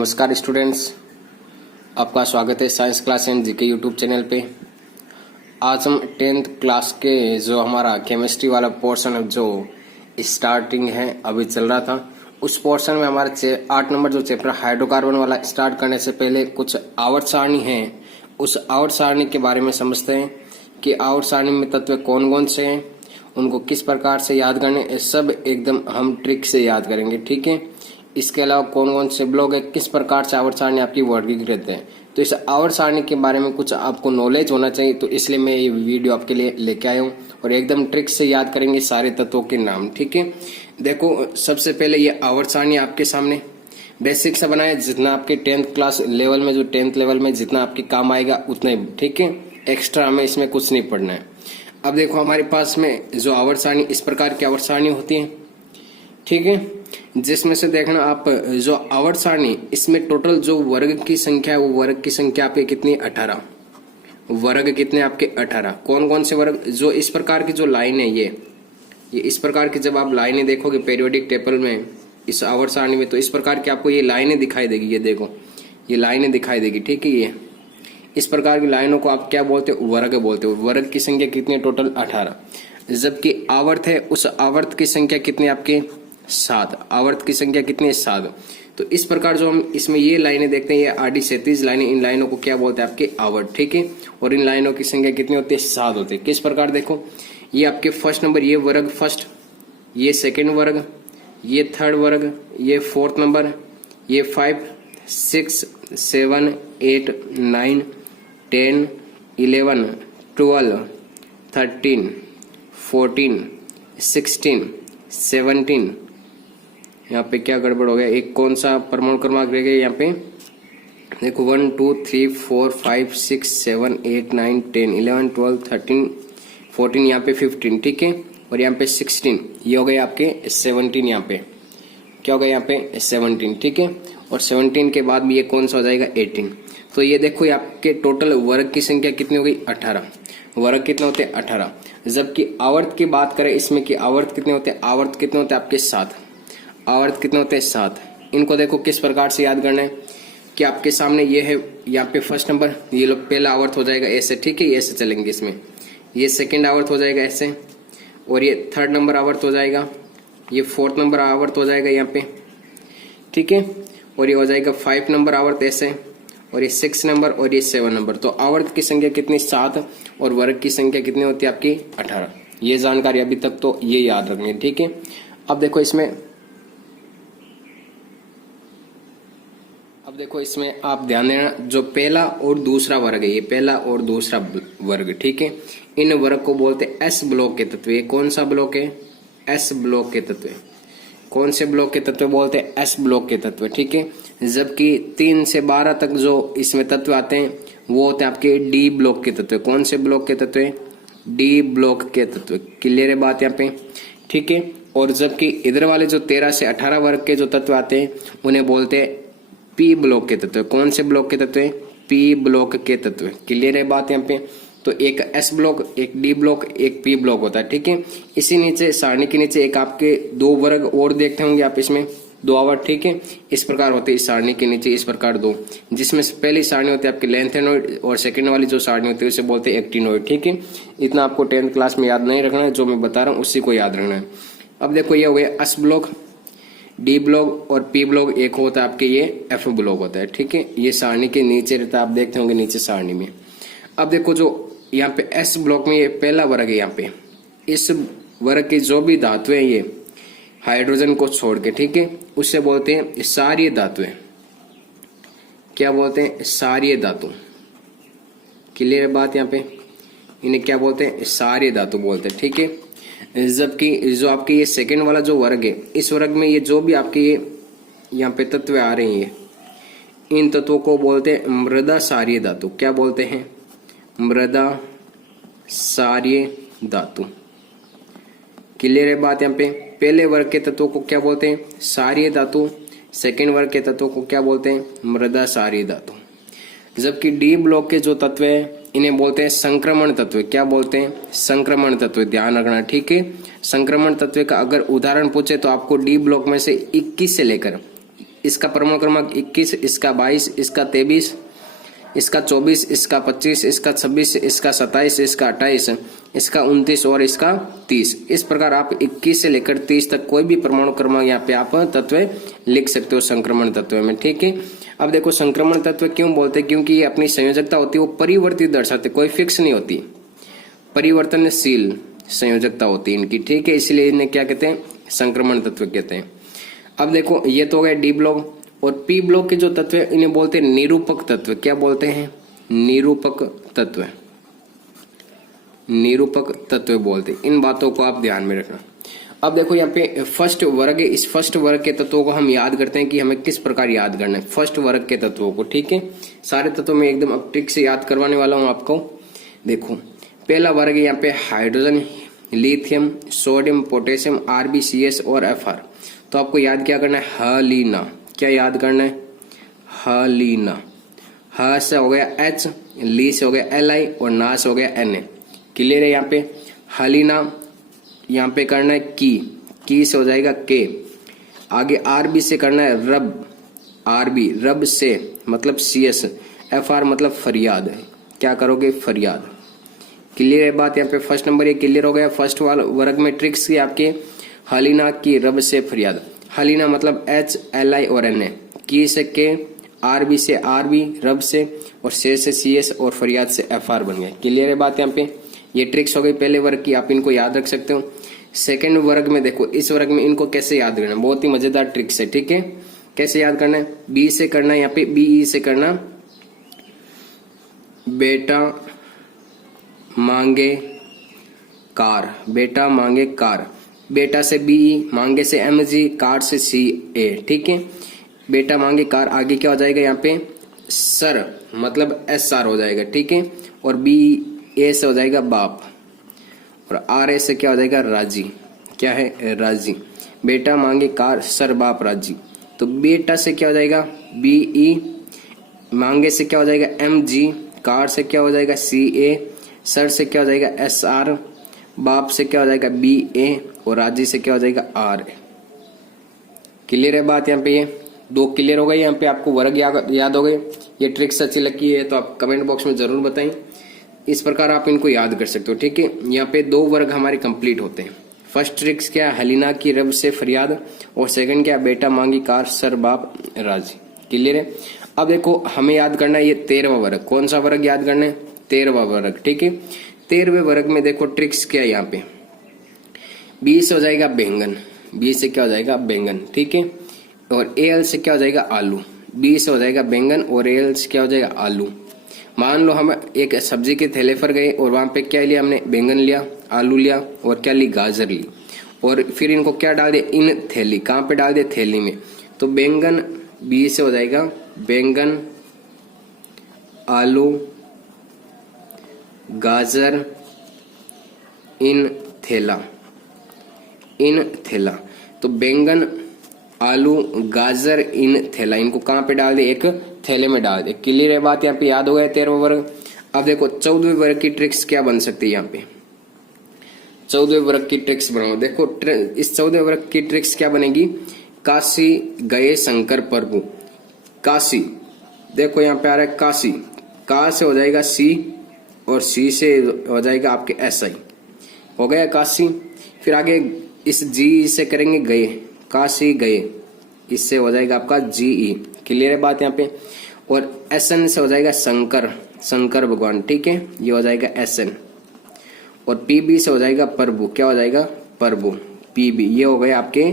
नमस्कार स्टूडेंट्स, आपका स्वागत है science class and GK YouTube channel पे। आज हम 10th क्लास के जो हमारा केमिस्ट्री वाला पोर्शन जो स्टार्टिंग है अभी चल रहा था, उस पोर्शन में हमारे 8 नंबर जो चैप्टर हाइड्रोकार्बन वाला स्टार्ट करने से पहले कुछ आवर्त सारणी है, उस आवर्त सारणी के बारे में समझते हैं कि आवर्त सारणी में तत्व कौन कौन से हैं, उनको किस प्रकार से याद करने, ये सब एकदम हम ट्रिक से याद करेंगे। ठीक है। इसके अलावा कौन कौन से ब्लॉक है, किस प्रकार से आवर्त सारणी आपकी वर्गीकृत है, तो इस आवर्त सारणी के बारे में कुछ आपको नॉलेज होना चाहिए। तो इसलिए मैं ये वीडियो आपके लिए लेके आया हूँ और एकदम ट्रिक से याद करेंगे सारे तत्वों के नाम। ठीक है। देखो, सबसे पहले ये आवर्त सारणी आपके सामने बेसिक से बनाया, जितना आपके 10th क्लास लेवल में, जो 10th लेवल में जितना आपके काम आएगा उतना ही। ठीक है। एक्स्ट्रा हमें इसमें कुछ नहीं पढ़ना है। अब देखो, हमारे पास में जो आवर्त सारणी, इस प्रकार की आवर्त सारणी होती है। ठीक है। जिसमें से देखना आप, जो आवर्त सारणी, इसमें टोटल जो वर्ग की संख्या है, वो वर्ग की संख्या आपके कितनी, 18 वर्ग कितने आपके 18। कौन कौन से वर्ग, जो इस प्रकार की जो लाइन है, ये इस प्रकार की जब आप लाइनें देखोगे पीरियोडिक टेबल में, इस आवर्त सारणी में, तो इस प्रकार की आपको ये लाइनें दिखाई देगी। ये देखो, ये लाइनें दिखाई देगी। ठीक है। ये इस प्रकार की लाइनों को आप क्या बोलते हो, वर्ग बोलते हो। वर्ग की संख्या कितनी, टोटल 18। जबकि आवर्त है, उस आवर्त की संख्या कितनी आपके, 7। आवर्त की संख्या कितनी है, 7। तो इस प्रकार जो हम इसमें ये लाइनें देखते हैं, ये आडी 37 लाइनें, इन लाइनों को क्या बोलते हैं, आपके आवर्त। ठीक है। और इन लाइनों की संख्या कितनी होती है, 7 होती है। किस प्रकार, देखो, ये आपके फर्स्ट नंबर, ये वर्ग फर्स्ट, ये सेकेंड वर्ग, ये थर्ड वर्ग, ये फोर्थ नंबर, ये 5, 6, 7, 8, 9, 10, 11, 12, 13, 14, 16, 17। यहाँ पे क्या गड़बड़ हो गया, एक कौन सा परमाणु क्रमांक रह गया यहाँ पे, देखो 1 2 3 4 5 6 7 8 9 10 11 12 13 14, यहाँ पे 15। ठीक है। और यहाँ पे 16, ये हो गए आपके 17। यहाँ पे क्या हो गया, यहाँ पे 17। ठीक है। और 17 के बाद भी ये कौन सा हो जाएगा, 18। तो ये देखो, ये आपके टोटल वर्ग की संख्या कितनी हो गई, 18। वर्ग कितने होते हैं, 18। जबकि आवर्त की बात करें इसमें कि आवर्त कितने होते हैं, आवर्त कितने होते हैं आपके 7। आवर्त कितने होते हैं, 7। इनको देखो किस प्रकार से याद करना है कि आपके सामने ये है, यहाँ पे फर्स्ट नंबर, ये लोग पहला आवर्त हो जाएगा ऐसे। ठीक है। ऐसे चलेंगे इसमें, ये सेकेंड आवर्त हो जाएगा ऐसे, और ये थर्ड नंबर आवर्त हो जाएगा, ये फोर्थ नंबर आवर्त हो जाएगा यहाँ पे। ठीक है। और ये हो जाएगा 5 नंबर आवर्त ऐसे, और ये 6 नंबर, और ये 7 नंबर। तो आवर्त की संख्या कितनी, 7, और वर्ग की संख्या कितनी होती है आपकी, 18। ये जानकारी अभी तक तो ये याद रखनी है। ठीक है। अब देखो इसमें आप ध्यान देना, जो पहला और दूसरा वर्ग है, ये पहला और दूसरा वर्ग। ठीक है। इन वर्ग को बोलते हैं एस ब्लॉक के तत्व। ये कौन सा ब्लॉक है, एस ब्लॉक के तत्व। कौन से ब्लॉक के तत्व बोलते हैं, एस ब्लॉक के तत्व। ठीक है। जबकि 3 से 12 तक जो इसमें तत्व आते हैं, वो होते हैं आपके डी ब्लॉक के तत्व। कौन से ब्लॉक के तत्व, डी ब्लॉक के तत्व। क्लियर है बात यहाँ पे। ठीक है। और जबकि इधर वाले जो 13 से 18 वर्ग के जो तत्व आते हैं, उन्हें बोलते हैं पी ब्लॉक के तत्व। कौन से ब्लॉक के तत्व, पी ब्लॉक के तत्व। क्लियर है बात यहाँ पे। तो एक एस ब्लॉक, एक डी ब्लॉक, एक पी ब्लॉक होता है। ठीक है। इसी नीचे सारणी के नीचे एक आपके 2 वर्ग और देखते होंगे आप, इसमें 2 आवर्त। ठीक है। इस प्रकार होते हैं इस सारणी के नीचे, इस प्रकार 2, जिसमें से पहली सारणी होती है आपकी लेंथेनोइड, और सेकंड वाली जो सारणी होती है उसे बोलते हैं एक्टिनोइड। ठीक है। इतना आपको 10th क्लास में याद नहीं रखना है, जो मैं बता रहा हूँ उसी को याद रखना है। अब देखो, ये हो गया एस ब्लॉक, डी ब्लॉक और पी ब्लॉक। एक होता है आपके ये एफ ब्लॉक होता है। ठीक है। ये सारणी के नीचे रहता है, आप देखते होंगे नीचे सारणी में। अब देखो, जो यहाँ पे एस ब्लॉक में ये पहला वर्ग है, यहाँ पे इस वर्ग की जो भी धातु है, ये हाइड्रोजन को छोड़ के, ठीक है, उससे बोलते हैं क्षारीय धातु है। क्या बोलते हैं, क्षारीय धातु। क्लियर है बात यहाँ पे। इन्हें क्या बोलते हैं, क्षारीय धातु बोलते हैं। ठीक है। जबकि जो आपके ये सेकेंड वाला जो वर्ग है, इस वर्ग में ये जो भी आपके ये यहाँ पे तत्व आ रहे हैं, इन तत्वों को बोलते हैं मृदा क्षारीय धातु। क्या बोलते हैं, मृदा क्षारीय धातु। क्लियर है बात यहाँ पे। पहले वर्ग के तत्वों को क्या बोलते हैं, क्षारीय धातु। सेकेंड वर्ग के तत्वों को क्या बोलते हैं, मृदा क्षारीय धातु। जबकि डी ब्लॉक के जो तत्व है, इन्हें बोलते हैं संक्रमण तत्व। क्या बोलते हैं, संक्रमण तत्व। ध्यान रखना। ठीक है। संक्रमण तत्व का अगर उदाहरण पूछे तो आपको डी ब्लॉक में से 21 से लेकर इसका परमाणु क्रमांक 21, इसका 22, इसका 23, इसका 24, इसका 25, इसका 26, इसका 27, इसका 28, इसका 29 और इसका 30। इस प्रकार आप 21 से लेकर 30 तक कोई भी परमाणु क्रमांक यहाँ पे आप तत्व लिख सकते हो संक्रमण तत्व में। ठीक है, अब देखो संक्रमण तत्व क्यों बोलते हैं, क्योंकि ये अपनी संयोजकता होती है वो परिवर्तित दर्शाते, कोई फिक्स नहीं होती, परिवर्तनशील संयोजकता होती है इनकी। ठीक है, इसलिए इन्हें क्या कहते हैं, संक्रमण तत्व कहते हैं। अब देखो ये तो हो गया डी ब्लॉक, और पी ब्लॉक के जो तत्व है इन्हें बोलते हैं निरूपक तत्व। क्या बोलते हैं, निरूपक तत्व, निरूपक तत्व बोलते हैं। इन बातों को आप ध्यान में रखना। अब देखो यहाँ पे फर्स्ट वर्ग है, इस फर्स्ट वर्ग के तत्वों को हम याद करते हैं कि हमें किस प्रकार याद करना है फर्स्ट वर्ग के तत्वों को। ठीक है, सारे तत्वों में एकदम अब ट्रिक से याद करवाने वाला हूं आपको। देखो पहला वर्ग है यहाँ पे hydrogen, lithium, sodium, potassium, RbCS और Fr। तो आपको याद क्या करना है, हलीना। क्या याद करना है, हलीना। ह से हो गया H, ली से हो गया Li और ना से हो गया Na। क्लियर है यहाँ पे, हलीना यहाँ पे करना है की से हो जाएगा के। आगे RB से करना है रब, RB रब से मतलब CS, FR मतलब फरियाद है। क्या करोगे, फरियाद। क्लियर है बात, यहाँ पे फर्स्ट नंबर ये क्लियर हो गया। फर्स्ट वाला वर्ग में ट्रिक्स की आपके, हलीना की रब से फरियाद। हलीना मतलब H, Li और Na, की से के, RB से RB रब से, और से CS और फरियाद से FR बन गया। क्लियर है बात, यहाँ पे ये ट्रिक्स हो गई पहले वर्ग की, आप इनको याद रख सकते हो। सेकंड वर्ग में देखो, इस वर्ग में इनको कैसे याद करना है, बहुत ही मजेदार ट्रिक्स है। ठीक है, कैसे याद करना है, बी से करना है यहाँ पे, BE से करना, बेटा मांगे कार, बेटा मांगे कार। बेटा से BE, मांगे से MG, कार से CA। ठीक है, बेटा मांगे कार, आगे क्या हो जाएगा यहाँ पे, सर मतलब SR हो जाएगा। ठीक है, और BA से हो जाएगा बाप, और RA से क्या हो जाएगा, राजी। क्या है, राजी। बेटा मांगे कार, सर बाप राजी। तो बेटा से क्या हो जाएगा, BE, मांगे से क्या हो जाएगा MG, कार से क्या हो जाएगा CA, सर से क्या हो जाएगा SR, बाप से क्या हो जाएगा BA, और राजी से क्या हो जाएगा RA। क्लियर है बात, यहाँ पे ये दो क्लियर हो गई। यहाँ पे आपको वर्ग याद हो गए। ये ट्रिक्स अच्छी लगी है तो आप कमेंट बॉक्स में जरूर बताएं। इस प्रकार आप इनको याद कर सकते हो। ठीक है, यहाँ पे दो वर्ग हमारे कंप्लीट होते हैं। फर्स्ट ट्रिक्स क्या, हलीना की रब से फरियाद, और सेकंड क्या, बेटा मांगी कार, सर बाप राजी। क्लियर है। अब देखो हमें याद करना है ये 13वां वर्ग। कौन सा वर्ग याद करना है, 13वां वर्ग। ठीक है, 13वें वर्ग में देखो ट्रिक्स क्या है, यहाँ पे बी से हो जाएगा बैंगन, बी से क्या हो जाएगा बैंगन। ठीक है, और AL से क्या हो जाएगा आलू। बी से हो जाएगा बैंगन और AL से क्या हो जाएगा आलू। मान लो हम एक सब्जी के ठेले पर गए और वहां पे क्या लिया हमने, बैंगन लिया, आलू लिया और क्या ली, गाजर ली, और फिर इनको क्या डाल दिया, इन थैली। कहाँ पे डाल दिया, थैली में। तो बैंगन बी से हो जाएगा बैंगन, आलू, गाजर, इन थैला, इन थैला। तो बैंगन, आलू, गाजर, इन थैला, इनको कहाँ पे डाल दे, एक थैले में डाल दे। क्लियर है बात, यहाँ पे याद हो गया 13वां वर्ग। अब देखो 14वें वर्ग की ट्रिक्स क्या बन सकती है। यहाँ पे 14वें वर्ग की ट्रिक्स बनाओ। देखो इस 14वें वर्ग की ट्रिक्स क्या बनेगी, काशी गए शंकर प्रभु। काशी, देखो यहाँ पे आ रहा है काशी, का से हो जाएगा C, और C से हो जाएगा आपके SI, हो गया काशी। फिर आगे इस G से करेंगे गए, काशी गए, इससे हो जाएगा आपका GE। क्लियर है बात यहाँ पे। और SN से हो जाएगा शंकर, शंकर भगवान। ठीक है, ये हो जाएगा SN। और PB से हो जाएगा प्रभु, क्या हो जाएगा, प्रभु, PB। ये हो गए आपके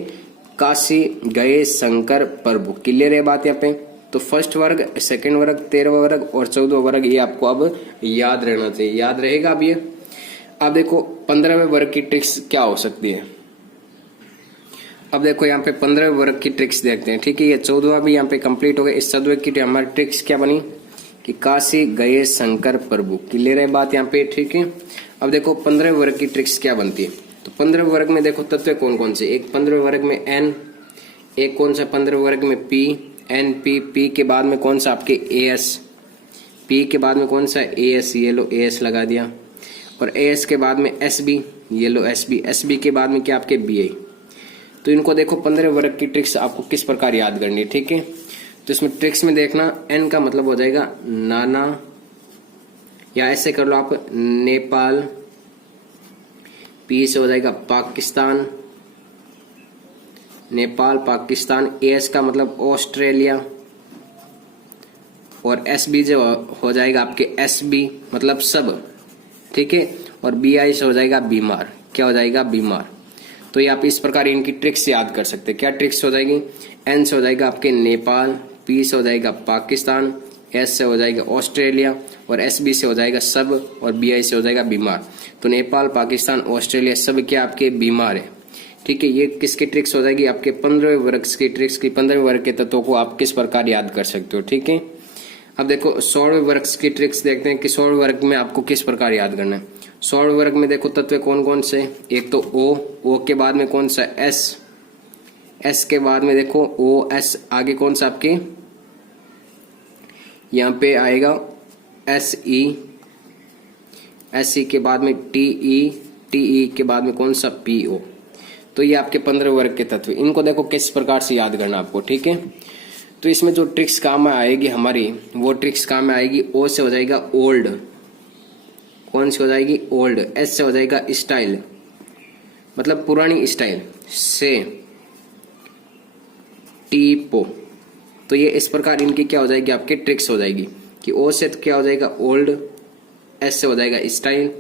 काशी गए शंकर प्रभु। क्लियर है बात यहाँ पे। तो फर्स्ट वर्ग, सेकंड वर्ग, 13वां वर्ग और 14वां वर्ग ये आपको अब याद रहना चाहिए। याद रहेगा अब ये। अब देखो 15वें वर्ग की ट्रिक्स क्या हो सकती है। अब देखो यहाँ पे 15वें वर्ग की ट्रिक्स देखते हैं। ठीक है, ये 14वां भी यहाँ पे कंप्लीट हो गया। इस 14वें की हमारी ट्रिक्स क्या बनी कि काशी गए शंकर प्रभु। क्लियर है बात यहाँ पे। ठीक है, अब देखो 15वें वर्ग की ट्रिक्स क्या बनती है। तो 15वें वर्ग में देखो तत्व कौन कौन से, एक 15वें वर्ग में N, एक कौन सा 15वें वर्ग में P, NP, P के बाद में कौन सा आपके AS, P के बाद में कौन सा AS, ये लो AS लगा दिया, और AS के बाद में SB, ये लो SB, SB के बाद में क्या आपके BI। तो इनको देखो 15 वर्ग की ट्रिक्स आपको किस प्रकार याद करनी है, ठीक है। तो इसमें ट्रिक्स में देखना, एन का मतलब हो जाएगा नाना, या ऐसे कर लो आप नेपाल, पी से हो जाएगा पाकिस्तान, नेपाल पाकिस्तान, एस का मतलब ऑस्ट्रेलिया, और एस बी जो हो जाएगा आपके एस बी मतलब सब, ठीक है। और बी आई से हो जाएगा बीमार, क्या हो जाएगा बीमार। तो ये आप इस प्रकार इनकी ट्रिक्स याद कर सकते हैं। क्या ट्रिक्स हो जाएगी, एन से हो जाएगा आपके नेपाल, पी से हो जाएगा पाकिस्तान, एस से हो जाएगा ऑस्ट्रेलिया, और एस बी से हो जाएगा सब, और बी आई से हो जाएगा बीमार। तो नेपाल पाकिस्तान ऑस्ट्रेलिया सब क्या आपके बीमार है, ठीक है। ये किसकी ट्रिक्स हो जाएगी, आपके 15वें वर्ग की ट्रिक्स की 15वें वर्ग के तत्वों को आप किस प्रकार याद कर सकते हो, ठीक है। अब देखो 16वें वर्ग की ट्रिक्स देखते हैं कि 16वें वर्ग में आपको किस प्रकार याद करना है। 16वें वर्ग में देखो तत्व कौन कौन से, एक तो ओ के बाद में कौन सा एस के बाद में देखो ओ एस, आगे कौन सा आपके यहाँ पे आएगा एस ई के बाद में टी के बाद में कौन सा पी ओ। तो ये आपके 15 वर्ग के तत्व, इनको देखो किस प्रकार से याद करना आपको, ठीक है। तो इसमें जो ट्रिक्स काम में आएगी हमारी, वो ट्रिक्स काम में आएगी। ओ से हो जाएगा ओल्ड, कौन सी हो जाएगी ओल्ड। एस से हो जाएगा स्टाइल मतलब पुरानी स्टाइल, से टीपो। तो ये इस प्रकार इनकी क्या हो जाएगी आपके ट्रिक्स हो जाएगी कि ओ से क्या हो जाएगा ओल्ड, एस से हो जाएगा स्टाइल,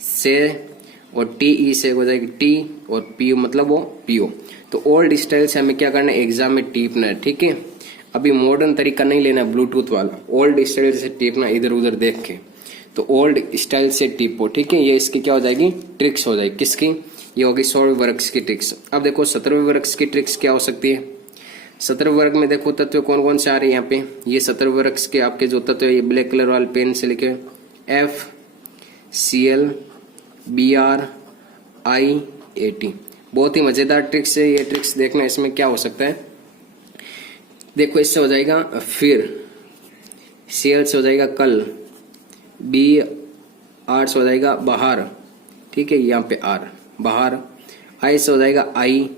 से और टी से हो जाएगी टी, और पी मतलब वो पीओ। तो ओल्ड स्टाइल से हमें क्या करना है, एग्जाम में टीपना है, ठीक है। अभी मॉडर्न तरीका नहीं लेना, ब्लूटूथ वाला, ओल्ड स्टाइल से टीपना इधर उधर देख के। तो ओल्ड स्टाइल से टीपो, ठीक है। ये इसकी क्या हो जाएगी ट्रिक्स हो जाएगी, किसकी, ये होगी 16वें वर्ग की ट्रिक्स। अब देखो 17वें वर्ग की ट्रिक्स क्या हो सकती है। 17वें वर्ग में देखो तत्व कौन कौन से आ रहे हैं यहाँ पे। ये 17वें वर्ग के आपके जो तत्व है, ये ब्लैक कलर वाले पेन से लिखे F C L B R I A T. बहुत ही मजेदार ट्रिक्स है ये ट्रिक्स, देखना इसमें क्या हो सकता है। देखो इससे हो जाएगा फिर, सी एल से हो जाएगा कल, बी आर से हो जाएगा बाहर, ठीक है, यहाँ पे आर बाहर, आई से हो जाएगा आई,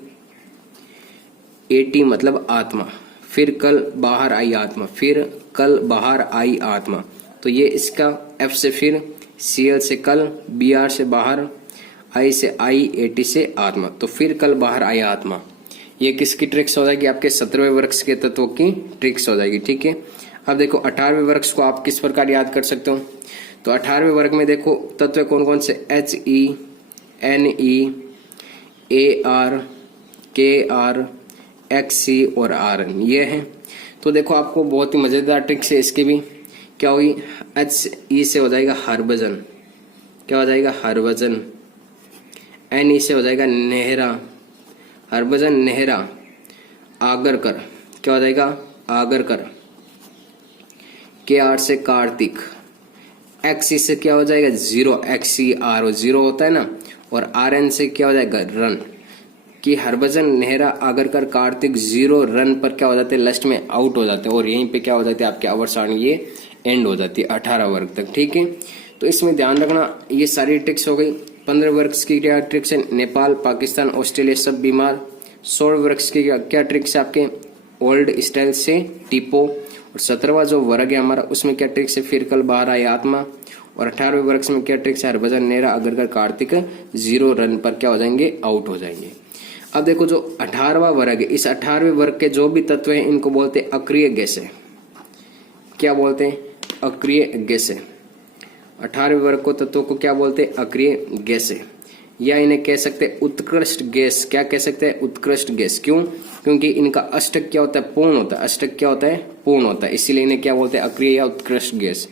ए टी मतलब आत्मा, फिर कल बाहर आई आत्मा, फिर कल बाहर आई आत्मा। तो ये इसका एफ से फिर, सी एल से कल, बी आर से बाहर, आई से आई, ए टी से आत्मा। तो फिर कल बाहर आई आत्मा, ये किसकी ट्रिक्स हो जाएगी, आपके 17वें वर्ग के तत्वों की ट्रिक्स हो जाएगी, ठीक है। अब देखो 18वें वर्ग को आप किस प्रकार याद कर सकते हो। तो 18वें वर्ग में देखो तत्व कौन कौन से, H E N E A R K R X C और आर एन, ये है। तो देखो आपको बहुत ही मजेदार ट्रिक्स है इसकी भी। क्या होगी, एच ई से हो जाएगा हरभजन, क्या हो जाएगा हरभजन, एन ई से हो जाएगा नेहरा, हरभजन नेहरा, आगरकर, क्या हो जाएगा आगरकर, के आर से कार्तिक, एक्स ई से क्या हो जाएगा zero, X C R O zero होता है ना, और आर एन से क्या हो जाएगा रन, कि हरभजन नेहरा आगरकर कार्तिक जीरो रन पर क्या हो जाते हैं लास्ट में आउट हो जाते हैं, और यहीं पे क्या हो जाती है आपके अवर सारणी ये एंड हो जाती है 18 वर्ग तक, ठीक है। तो इसमें ध्यान रखना, ये सारी ट्रिक्स हो गई। 15 वर्ग की क्या ट्रिक्स है, नेपाल पाकिस्तान ऑस्ट्रेलिया सब बीमार। 16 वर्ग की क्या ट्रिक्स है आपके, ओल्ड स्टाइल से टीपो। और 17वां जो वर्ग है हमारा, उसमें क्या ट्रिक्स है, फिर कल बाहर आई आत्मा। और 18वें वर्ग में क्या ट्रिक्स है, हरभजन नेहरा आगरकर कार्तिक जीरो रन पर क्या हो जाएंगे आउट हो जाएंगे। अब देखो जो 18वां वर्ग है, इस 18वें वर्ग के जो भी तत्व हैं इनको बोलते हैं अक्रिय गैसें। क्या बोलते हैं, अक्रिय गैसें। 18वें वर्ग को तत्वों को क्या बोलते हैं, अक्रिय गैसें, या इन्हें कह सकते हैं उत्कृष्ट गैस। क्या कह सकते हैं, उत्कृष्ट गैस। क्यों, क्योंकि इनका अष्टक क्या होता है, पूर्ण होता है। अष्टक क्या होता है, पूर्ण होता है, इसीलिए इन्हें क्या बोलते हैं, अक्रिय या उत्कृष्ट गैस।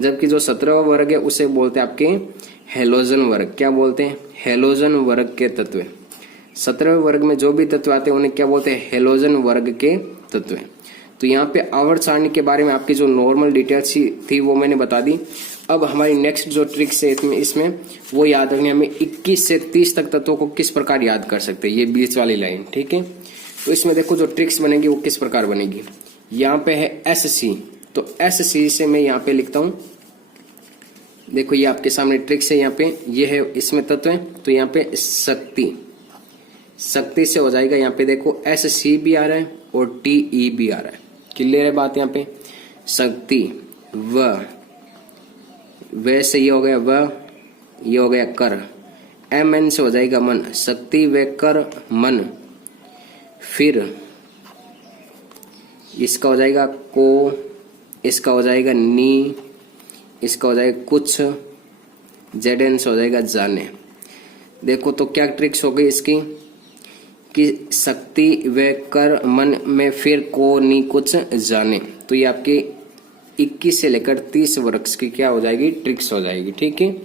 जबकि जो 17वां वर्ग है उसे बोलते हैं आपके हेलोजन वर्ग। क्या बोलते हैं, हेलोजन वर्ग के तत्व। 17वें वर्ग में जो भी तत्व आते हैं उन्हें क्या बोलते हैं, हेलोजन वर्ग के तत्व। तो यहाँ पे आवर्त सारणी के बारे में आपकी जो नॉर्मल डिटेल्स थी वो मैंने बता दी। अब हमारी नेक्स्ट जो ट्रिक्स है इसमें वो याद रखनी, हमें 21 से 30 तक तत्वों को किस प्रकार याद कर सकते हैं, ये बीच वाली लाइन, ठीक है। तो इसमें देखो जो ट्रिक्स बनेगी वो किस प्रकार बनेगी। यहाँ पे है एस सी, तो एस सी से मैं यहाँ पे लिखता हूँ, देखो ये आपके सामने ट्रिक्स है। यहाँ पे ये है, इसमें तत्व है, तो यहाँ पे शक्ति, शक्ति से हो जाएगा यहाँ पे देखो SC भी आ रहा है और TE भी आ रहा है। क्लियर है बात यहाँ पे। शक्ति व से ये हो गया व, ये हो गया कर। MN से हो जाएगा मन, शक्ति व कर मन। फिर इसका हो जाएगा को, इसका हो जाएगा नी, इसका हो जाएगा कुछ, ZN से हो जाएगा जाने। देखो तो क्या ट्रिक्स हो गई इसकी कि शक्ति व कर मन में फिर को नी कुछ जाने। तो ये आपकी 21 से लेकर 30 वर्ष की क्या हो जाएगी, ट्रिक्स हो जाएगी। ठीक है।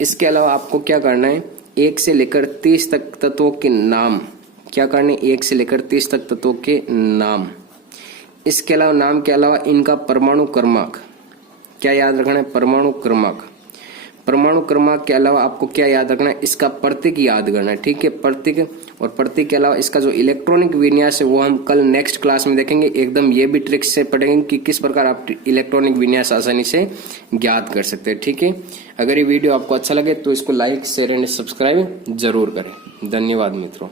इसके अलावा आपको क्या करना है, 1 से लेकर 30 तक तत्वों के नाम क्या करने, 1 से लेकर 30 तक तत्वों के नाम। इसके अलावा नाम के अलावा इनका परमाणु क्रमांक क्या याद रखना है, परमाणु क्रमांक। परमाणु क्रमांक के अलावा आपको क्या याद रखना है, इसका प्रतीक याद करना है। ठीक है, प्रतीक। और प्रतीक के अलावा इसका जो इलेक्ट्रॉनिक विन्यास है वो हम कल नेक्स्ट क्लास में देखेंगे। एकदम ये भी ट्रिक्स से पढ़ेंगे कि किस प्रकार आप इलेक्ट्रॉनिक विन्यास आसानी से ज्ञात कर सकते हैं। ठीक है। अगर ये वीडियो आपको अच्छा लगे तो इसको लाइक शेयर एंड सब्सक्राइब जरूर करें। धन्यवाद मित्रों।